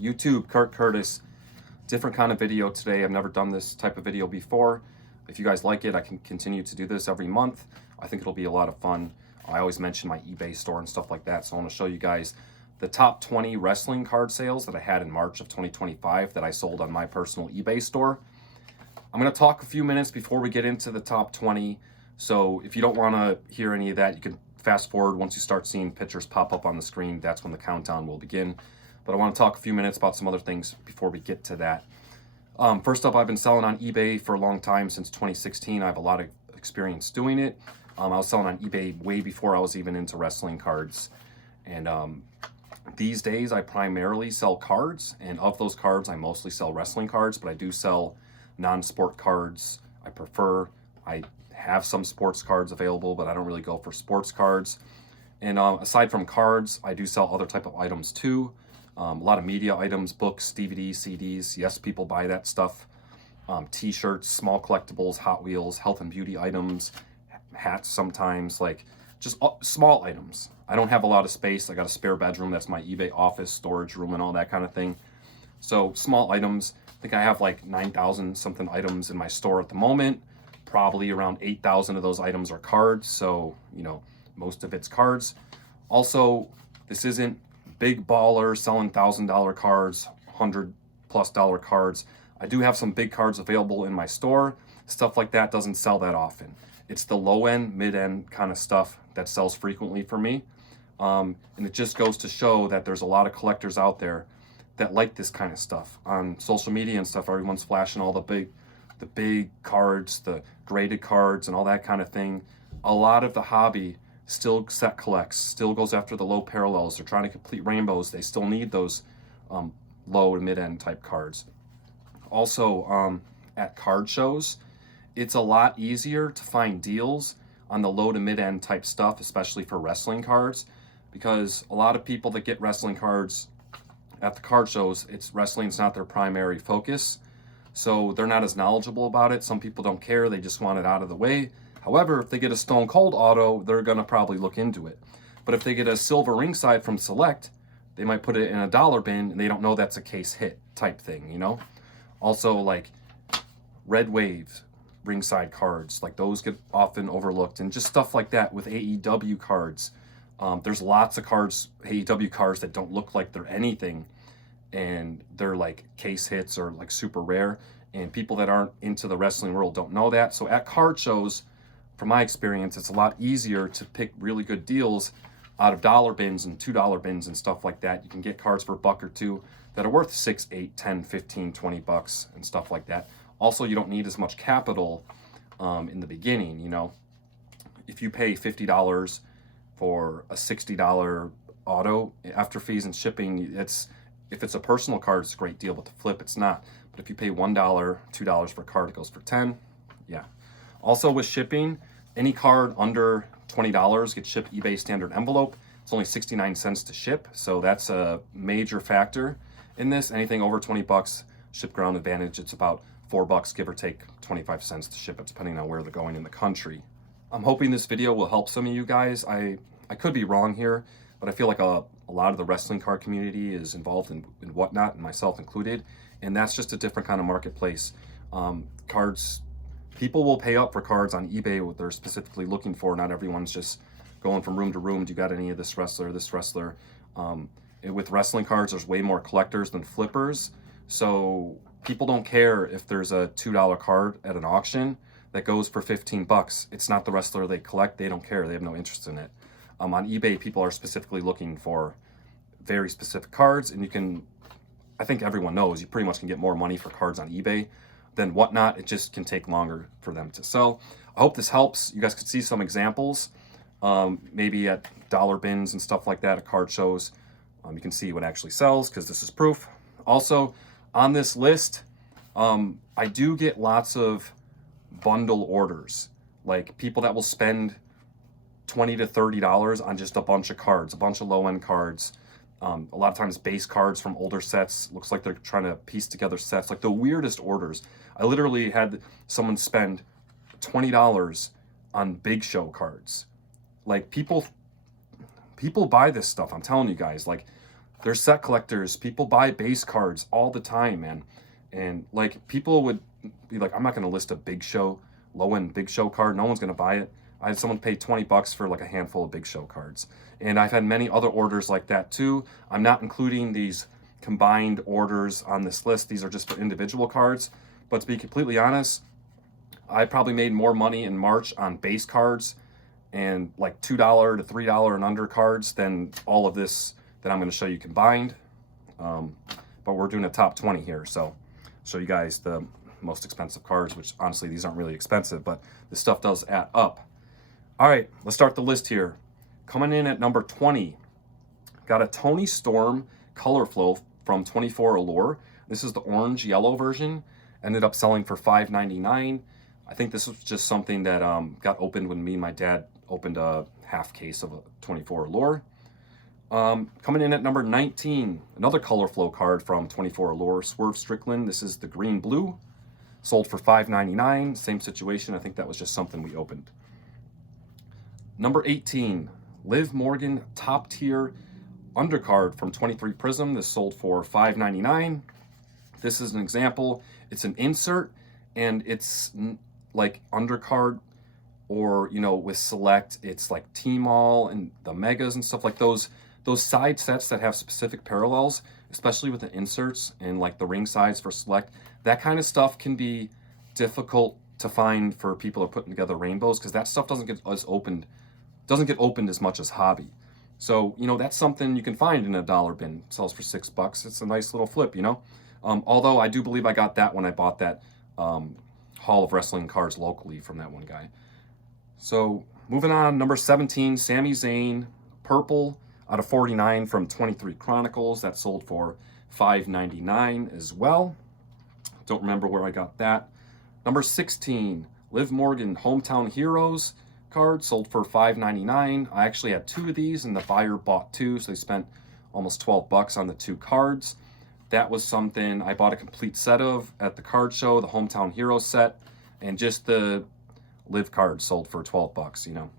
YouTube, Kurt Curtis. Different kind of video today. I've never done this type of video before. If you guys like it, I can continue to do this every month. I think it'll be a lot of fun. I always mention my eBay store and stuff like that, so I want to show you guys the top 20 wrestling card sales that I had in March of 2025 that I sold on my personal eBay store. I'm going to talk a few minutes before we get into the top 20, so if you don't want to hear any of that, you can fast forward. Once you start seeing pictures pop up on the screen, that's when the countdown will begin. But I want to talk a few minutes about some other things before we get to that. First up, I've been selling on eBay for a long time, since 2016. I have a lot of experience doing it. I was selling on eBay way before I was even into wrestling cards. And these days, I primarily sell cards. And of those cards, I mostly sell wrestling cards, but I do sell non-sport cards. I have some sports cards available, but I don't really go for sports cards. And aside from cards, I do sell other type of items too. A lot of media items, books, DVDs, CDs. Yes, people buy that stuff. T-shirts, small collectibles, Hot Wheels, health and beauty items, hats sometimes, like just small items. I don't have a lot of space. I got a spare bedroom. That's my eBay office, storage room, and all that kind of thing. So small items. I think I have like 9,000 something items in my store at the moment. Probably around 8,000 of those items are cards. So, you know, most of it's cards. Also, this isn't big baller selling $1,000 cards, $100+ cards. I do have some big cards available in my store. Stuff like that doesn't sell that often. It's the low end, mid end kind of stuff that sells frequently for me. And it just goes to show that there's a lot of collectors out there that like this kind of stuff. On social media and stuff, everyone's flashing all the big cards, the graded cards and all that kind of thing. A lot of the hobby still set collects, still goes after the low parallels. They're trying to complete rainbows. They still need those low to mid-end type cards. Also, at card shows, it's a lot easier to find deals on the low to mid-end type stuff, especially for wrestling cards, because a lot of people that get wrestling cards at the card shows, wrestling's not their primary focus, so they're not as knowledgeable about it. Some people don't care, they just want it out of the way. However, if they get a Stone Cold auto, they're going to probably look into it. But if they get a silver ringside from Select, they might put it in a dollar bin and they don't know that's a case hit type thing, you know? Also, like Red Wave ringside cards, like those get often overlooked, and just stuff like that with AEW cards. There's lots of cards, AEW cards, that don't look like they're anything, and they're like case hits or like super rare, and people that aren't into the wrestling world don't know that. So at card shows, from my experience, it's a lot easier to pick really good deals out of dollar bins and $2 bins and stuff like that. You can get cards for $1 or $2 that are worth $6, $8, $10, $15, $20 and stuff like that. Also, you don't need as much capital in the beginning, you know. If you pay $50 for a $60 auto, after fees and shipping, if it's a personal card, it's a great deal, but to flip, it's not. But if you pay $1, $2 for a card, it goes for 10. Yeah. Also, with shipping, any card under $20 gets shipped eBay standard envelope. It's only 69 cents to ship, so that's a major factor in this. Anything over 20 bucks, ship ground advantage, it's about $4, give or take 25 cents to ship it, depending on where they're going in the country. I'm hoping this video will help some of you guys. I could be wrong here, but I feel like a lot of the wrestling card community is involved in Whatnot, and myself included, and that's just a different kind of marketplace. Cards, people will pay up for cards on eBay, what they're specifically looking for. Not everyone's just going from room to room. Do you got any of this wrestler, this wrestler? With wrestling cards, there's way more collectors than flippers. So people don't care if there's a $2 card at an auction that goes for 15 bucks. It's not the wrestler they collect. They don't care. They have no interest in it. On eBay, people are specifically looking for very specific cards, and you can, I think everyone knows, you pretty much can get more money for cards on eBay than Whatnot. It just can take longer for them to sell. I hope this helps. You guys could see some examples, maybe at dollar bins and stuff like that at card shows. You can see what actually sells, because this is proof. Also, on this list, I do get lots of bundle orders, like people that will spend $20 to $30 on just a bunch of cards, a bunch of low-end cards. A lot of times base cards from older sets. Looks like they're trying to piece together sets, like the weirdest orders. I literally had someone spend $20 on Big Show cards. Like people buy this stuff, I'm telling you guys. Like There's set collectors. People buy base cards all the time, man. And like people would be like, I'm not going to list a Big Show, low-end Big Show card. No one's going to buy it. I had someone pay 20 bucks for like a handful of Big Show cards. And I've had many other orders like that too. I'm not including these combined orders on this list. These are just for individual cards. But to be completely honest, I probably made more money in March on base cards and like $2 to $3 and under cards than all of this that I'm going to show you combined. But we're doing a top 20 here, so show you guys the most expensive cards, which honestly these aren't really expensive, but this stuff does add up. All right, let's start the list here. Coming in at number 20, got a Tony Storm Color Flow from 24 Allure. This is the orange yellow version. Ended up selling for $5.99. I think this was just something that got opened when me and my dad opened a half case of a 24 Allure. Coming in at number 19, another Color Flow card from 24 Allure, Swerve Strickland. This is the green blue, sold for $5.99. Same situation. I think that was just something we opened. Number 18, Liv Morgan top tier undercard from 23 Prism. This sold for $5.99. This is an example. It's an insert, and it's like undercard, or you know, with Select, it's like T-Mall and the Megas and stuff like those side sets that have specific parallels, especially with the inserts and like the ring sides for Select. That kind of stuff can be difficult to find for people who are putting together rainbows, because that stuff doesn't get opened as much as hobby. So, you know, that's something you can find in a dollar bin. It sells for $6. It's a nice little flip, you know. Although I do believe I got that when I bought that Hall of Wrestling cards locally from that one guy. So moving on, number 17, Sami Zayn purple out of 49 from 23 Chronicles. That sold for $5.99 as well. Don't remember where I got that. Number 16, Liv Morgan Hometown Heroes card, sold for $5.99. I actually had two of these, and the buyer bought two, so they spent almost 12 bucks on the two cards. That was something I bought a complete set of at the card show, the Hometown Heroes set, and just the Liv card sold for 12 bucks, you know.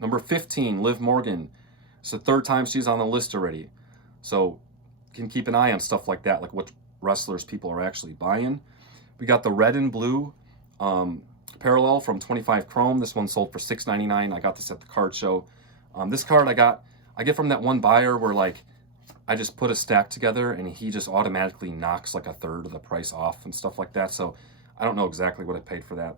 Number 15, Liv Morgan. It's the third time she's on the list already. So can keep an eye on stuff like that, like what wrestlers people are actually buying. We got the red and blue parallel from 25 Chrome. This one sold for $6.99. I got this at the card show. This card I get from that one buyer where like I just put a stack together and he just automatically knocks like a third of the price off and stuff like that. So I don't know exactly what I paid for that.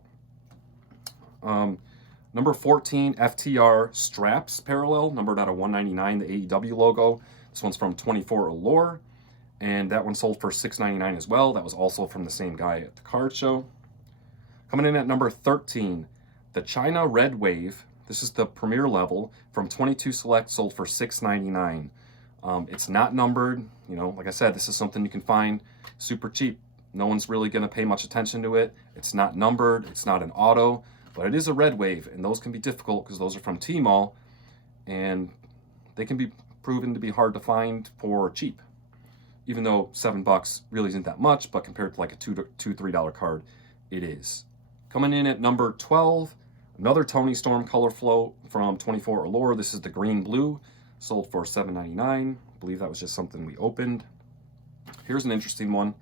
Number 14, FTR Straps Parallel, numbered out of 199, the AEW logo. This one's from 24 Allure, and that one sold for $6.99 as well. That was also from the same guy at the card show. Coming in at number 13, the China Red Wave. This is the premier level from 22 Select, sold for $6.99. It's not numbered. You know, like I said, this is something you can find super cheap. No one's really going to pay much attention to it. It's not numbered. It's not an auto, but it is a red wave, and those can be difficult because those are from T-Mall, and they can be proven to be hard to find for cheap, even though $7 really isn't that much, but compared to like a $2-3 card, it is. Coming in at number 12, another Tony Storm Color Flow from 24 Allure. This is the green blue, sold for $7.99. I believe that was just something we opened. Here's an interesting one.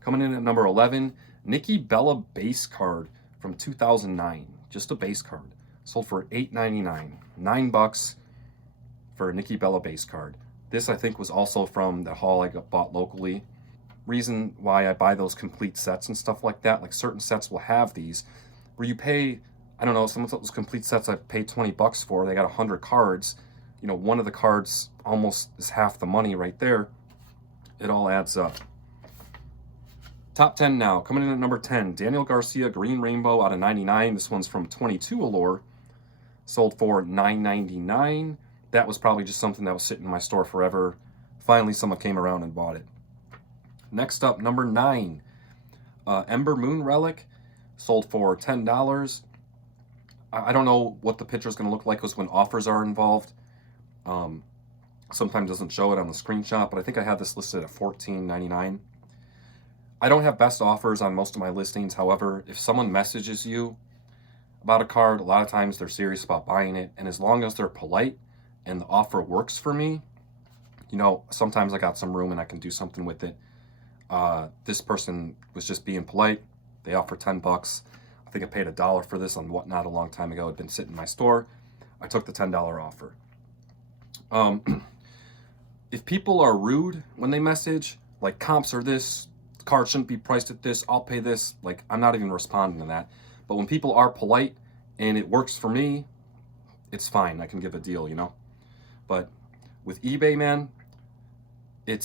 Coming in at number 11, Nikki Bella base card from 2009. Just a base card. Sold for $8.99. $9 for a Nikki Bella base card. This, I think, was also from the haul I bought locally. Reason why I buy those complete sets and stuff like that, like certain sets will have these, where you pay, I don't know, some of those complete sets I paid 20 bucks for, they got 100 cards. You know, one of the cards almost is half the money right there. It all adds up. Top 10 now. Coming in at number 10, Daniel Garcia Green Rainbow out of 99. This one's from 22 Allure. Sold for $9.99. That was probably just something that was sitting in my store forever. Finally, someone came around and bought it. Next up, number 9, Ember Moon Relic. Sold for $10. I don't know what the picture is going to look like because when offers are involved, sometimes doesn't show it on the screenshot, but I think I have this listed at $14.99. I don't have best offers on most of my listings. However, if someone messages you about a card, a lot of times they're serious about buying it. And as long as they're polite and the offer works for me, You know, sometimes I got some room and I can do something with it. This person was just being polite. They offered 10 bucks. I think I paid $1 for this on Whatnot a long time ago. It had been sitting in my store. I took the $10 offer. If people are rude when they message, like comps are this, card shouldn't be priced at this, I'll pay this, like I'm not even responding to that. But when people are polite and it works for me, it's fine. I can give a deal, you know. But with eBay, man, it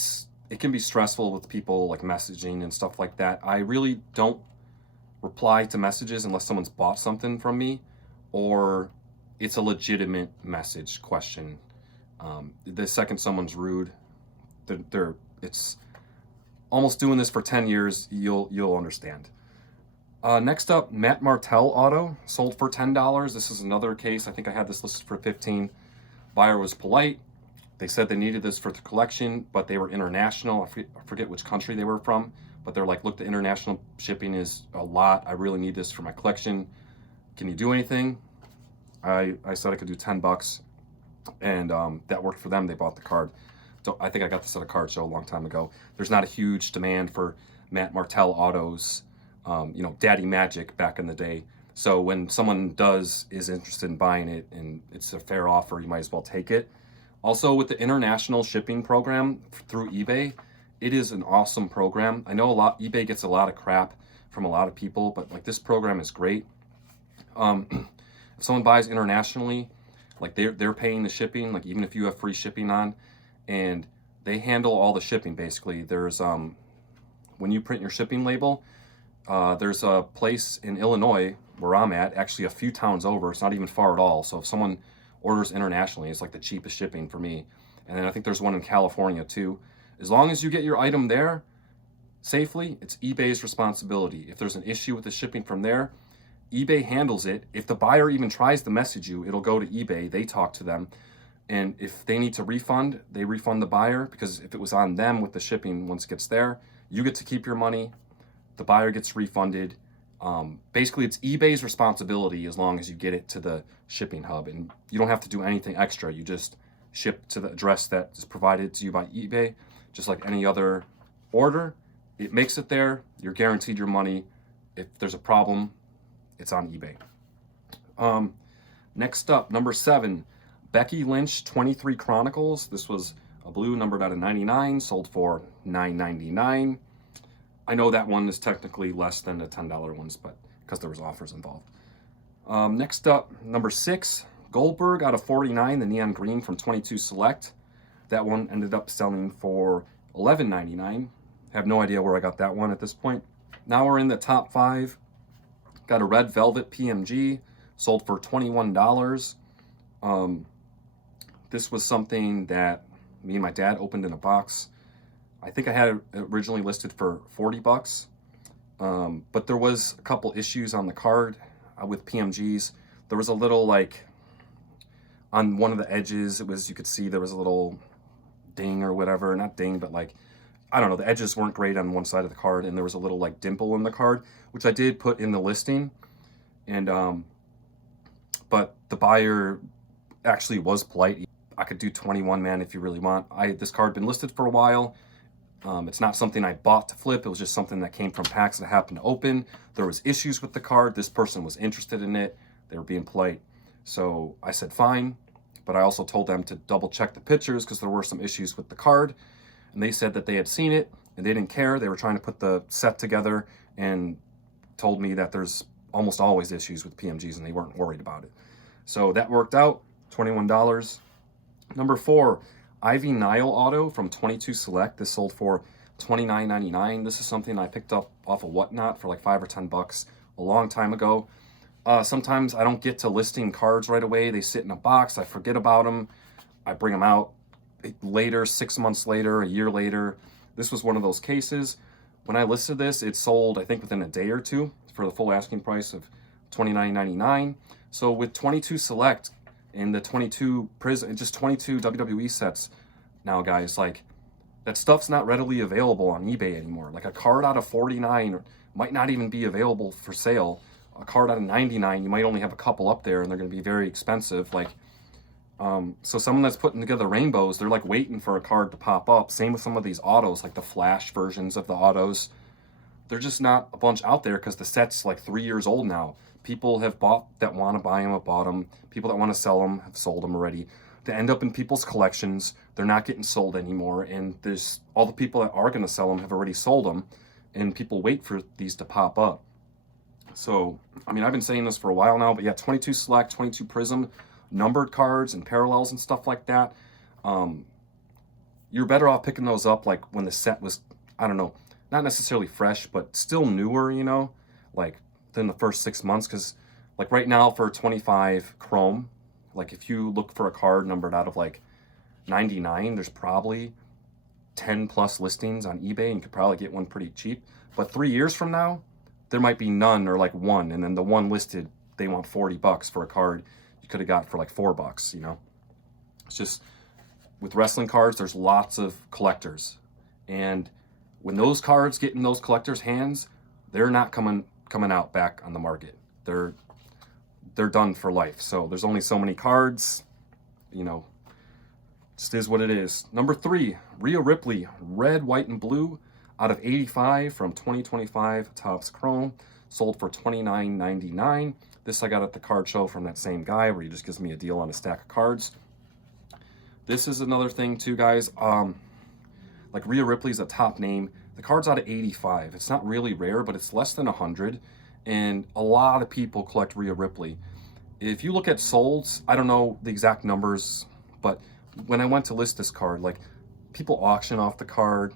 can be stressful with people like messaging and stuff like that. I really don't reply to messages unless someone's bought something from me or it's a legitimate question. The second someone's rude, it's almost doing this for 10 years, you'll understand. Next up, Matt Martell Auto, sold for $10. This is another case. I think I had this listed for $15. Buyer was polite. They said they needed this for the collection, but they were international. I forget which country they were from, but they're like, look, the international shipping is a lot. I really need this for my collection. Can you do anything? I said I could do 10 bucks, and that worked for them. They bought the card. So I think I got this at a card show a long time ago. There's not a huge demand for Matt Martell autos, you know, Daddy Magic back in the day. So when someone is interested in buying it and it's a fair offer, you might as well take it. Also, with the international shipping program through eBay, it is an awesome program. I know eBay gets a lot of crap from a lot of people, but like this program is great. If someone buys internationally, like they're paying the shipping, like even if you have free shipping on, and they handle all the shipping basically. There's when you print your shipping label, there's a place in Illinois where I'm at, actually a few towns over. It's not even far at all. So if someone orders internationally, it's like the cheapest shipping for me. And then I think there's one in California too. As long as you get your item there safely, it's eBay's responsibility. If there's an issue with the shipping from there, eBay handles it. If the buyer even tries to message you, it'll go to eBay. They talk to them. And if they need to refund, they refund the buyer, because if it was on them with the shipping, once it gets there, you get to keep your money. The buyer gets refunded. Basically, it's eBay's responsibility as long as you get it to the shipping hub, and you don't have to do anything extra. You just ship to the address that is provided to you by eBay, just like any other order. It makes it there. You're guaranteed your money. If there's a problem, it's on eBay. Next up, number 7, Becky Lynch 23 Chronicles. This was a blue numbered out of 99, sold for $9.99. I know that one is technically less than the $10 ones, but because there was offers involved. Next up, number 6, Goldberg out of 49, the neon green from 22 Select. That one ended up selling for $11.99. Have no idea where I got that one at this point. Now we're in the top 5. Got a red velvet PMG, sold for $21. This was something that me and my dad opened in a box. I think I had it originally listed for 40 bucks. But there was a couple issues on the card with PMGs. There was a little, like, on one of the edges, you could see there was a little ding or whatever. Not ding, but like, I don't know, the edges weren't great on one side of the card, and there was a little like dimple in the card, which I did put in the listing. And but the buyer actually was polite. I could do 21, man, if you really want. This card had been listed for a while. It's not something I bought to flip. It was just something that came from packs that I happened to open. There was issues with the card. This person was interested in it. They were being polite. So I said, fine. But I also told them to double check the pictures because there were some issues with the card. And they said that they had seen it and they didn't care. They were trying to put the set together and told me that there's almost always issues with PMGs and they weren't worried about it. So that worked out, $21. Number 4, Ivy Nile Auto from 22 Select. This sold for $29.99. This is something I picked up off of Whatnot for like 5 or 10 bucks a long time ago. Sometimes I don't get to listing cards right away. They sit in a box. I forget about them. I bring them out later, 6 months later, a year later. This was one of those cases. When I listed this, it sold, I think, within a day or two for the full asking price of $29.99. So with 22 Select and the 22 Prism, just 22 WWE sets now, guys, like, that stuff's not readily available on eBay anymore. Like a card out of 49 might not even be available for sale. A card out of 99, you might only have a couple up there and they're going to be very expensive. Like, So someone that's putting together rainbows, they're like waiting for a card to pop up. Same with some of these autos, like the flash versions of the autos. They're just not a bunch out there because the set's like 3 years old now. People have bought that want to buy them have bought them. People that want to sell them have sold them already. They end up in people's collections. They're not getting sold anymore. And there's all the people that are going to sell them have already sold them. And people wait for these to pop up. So, I mean, I've been saying this for a while now, but yeah, 22 Select, 22 Prism, numbered cards and parallels and stuff like that. You're better off picking those up like when the set was, I don't know, not necessarily fresh, but still newer, you know, like than the first 6 months. Because like right now for 25 Chrome, like if you look for a card numbered out of like 99, there's probably 10 plus listings on eBay, and you could probably get one pretty cheap. But 3 years from now, there might be none or like one, and then the one listed, they want $40 for a card you could have got for like $4, you know. It's just, with wrestling cards, there's lots of collectors, and when those cards get in those collectors' hands, they're not coming out back on the market. They're done for life. So there's only so many cards, you know. Just is what it is. Number 3, Rhea Ripley, red, white, and blue, out of 85 from 2025 Topps Chrome, sold for $29.99. This I got at the card show from that same guy where he just gives me a deal on a stack of cards. This is another thing too, guys. Like Rhea Ripley's a top name. The card's out of 85. It's not really rare, but it's less than 100. And a lot of people collect Rhea Ripley. If you look at solds, I don't know the exact numbers, but when I went to list this card, like people auction off the card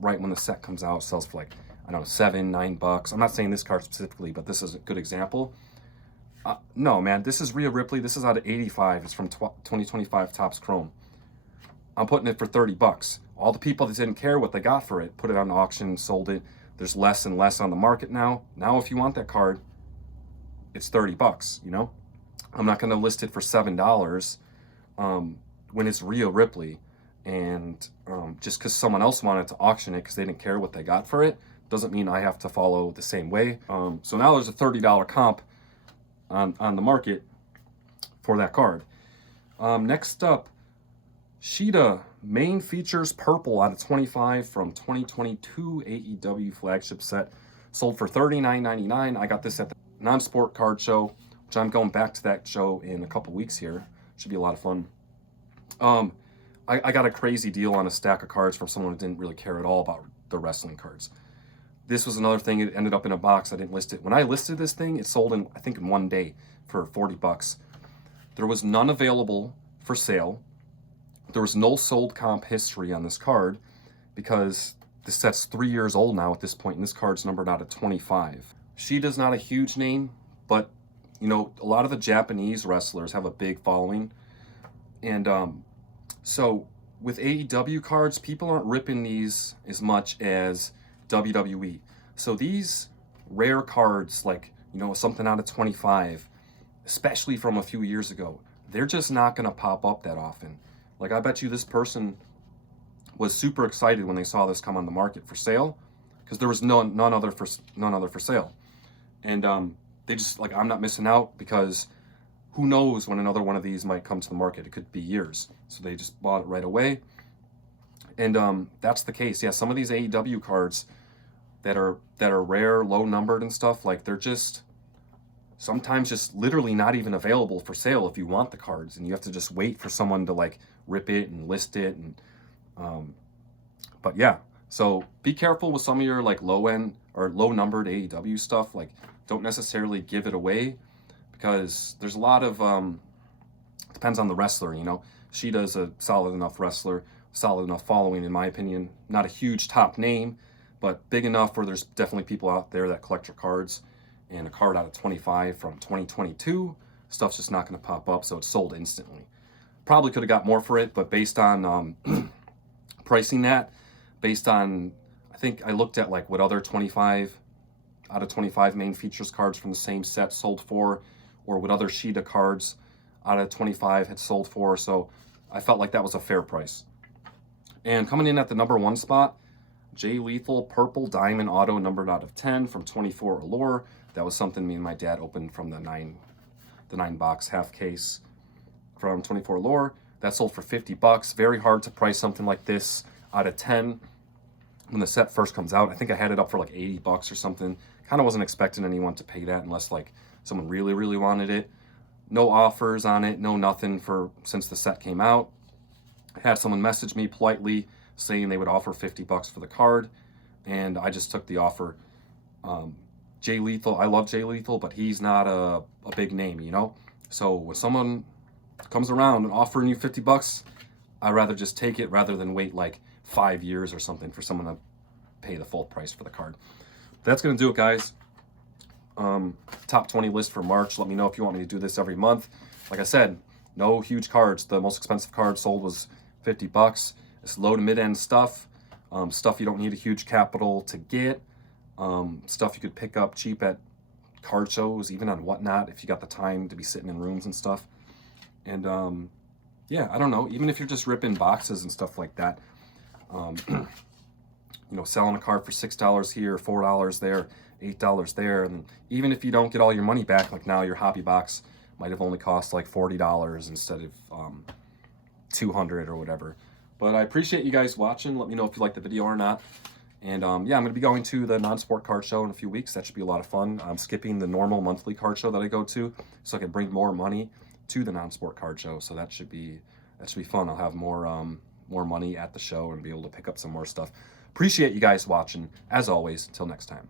right when the set comes out, sells for like, I don't know, $7-9. I'm not saying this card specifically, but this is a good example. No, man, this is Rhea Ripley. This is out of 85. It's from 2025 Topps Chrome. I'm putting it for $30. All the people that didn't care what they got for it, put it on auction, sold it. There's less and less on the market now. Now, if you want that card, it's $30, you know? I'm not going to list it for $7 when it's Rhea Ripley. And just because someone else wanted to auction it because they didn't care what they got for it, doesn't mean I have to follow the same way. So now there's a $30 comp on the market for that card. Next up, Sheeta main features purple out of 25 from 2022 AEW flagship set, sold for $39.99. I got this at the non-sport card show, which I'm going back to that show in a couple weeks here. Should be a lot of fun. I got a crazy deal on a stack of cards from someone who didn't really care at all about the wrestling cards. This was another thing. It ended up in a box. I didn't list it. When I listed this thing, it sold in, I think, in 1 day for $40. There was none available for sale. There was no sold comp history on this card because this set's 3 years old now at this point, and this card's numbered out of 25. Sheeta's not a huge name, but, you know, a lot of the Japanese wrestlers have a big following. And so with AEW cards, people aren't ripping these as much as WWE. So these rare cards, like, you know, something out of 25, especially from a few years ago, they're just not going to pop up that often. Like, I bet you this person was super excited when they saw this come on the market for sale because there was none other for sale. And they just, like, I'm not missing out because who knows when another one of these might come to the market. It could be years. So they just bought it right away. And that's the case. Yeah, some of these AEW cards that are rare, low numbered and stuff, like they're just sometimes just literally not even available for sale if you want the cards, and you have to just wait for someone to like rip it and list it. And but yeah, so be careful with some of your like low end or low numbered AEW stuff. Like, don't necessarily give it away because there's a lot of depends on the wrestler, you know. Sheeta's a solid enough wrestler, solid enough following in my opinion. Not a huge top name, but big enough where there's definitely people out there that collect your cards. And a card out of 25 from 2022, stuff's just not going to pop up, so it's sold instantly. Probably could have got more for it, but based on pricing that, based on, I think I looked at like what other 25 out of 25 main features cards from the same set sold for, or what other Sheeta cards out of 25 had sold for, so I felt like that was a fair price. And coming in at the number 1 spot, Jay Lethal Purple Diamond Auto numbered out of 10 from 24 Allure. That was something me and my dad opened from the 9 box half case from 24 Lore. That sold for 50 bucks. Very hard to price something like this out of 10 when the set first comes out. I think I had it up for like 80 bucks or something. Kind of wasn't expecting anyone to pay that unless like someone really, really wanted it. No offers on it, no nothing since the set came out. I had someone message me politely saying they would offer 50 bucks for the card, and I just took the offer. Jay Lethal, I love Jay Lethal, but he's not a big name, you know? So when someone comes around and offering you 50 bucks, I'd rather just take it rather than wait like 5 years or something for someone to pay the full price for the card. That's going to do it, guys. Top 20 list for March. Let me know if you want me to do this every month. Like I said, no huge cards. The most expensive card sold was 50 bucks. It's low to mid-end stuff. Stuff you don't need a huge capital to get. Stuff you could pick up cheap at card shows, even on Whatnot, if you got the time to be sitting in rooms and stuff. And yeah, I don't know, even if you're just ripping boxes and stuff like that, you know, selling a card for $6 here, $4 there, $8 there, and even if you don't get all your money back, like now your hobby box might have only cost like $40 instead of $200 or whatever. But I appreciate you guys watching. Let me know if you like the video or not. And yeah, I'm going to be going to the non-sport card show in a few weeks. That should be a lot of fun. I'm skipping the normal monthly card show that I go to so I can bring more money to the non-sport card show. So that should be fun. I'll have more money at the show and be able to pick up some more stuff. Appreciate you guys watching. As always, until next time.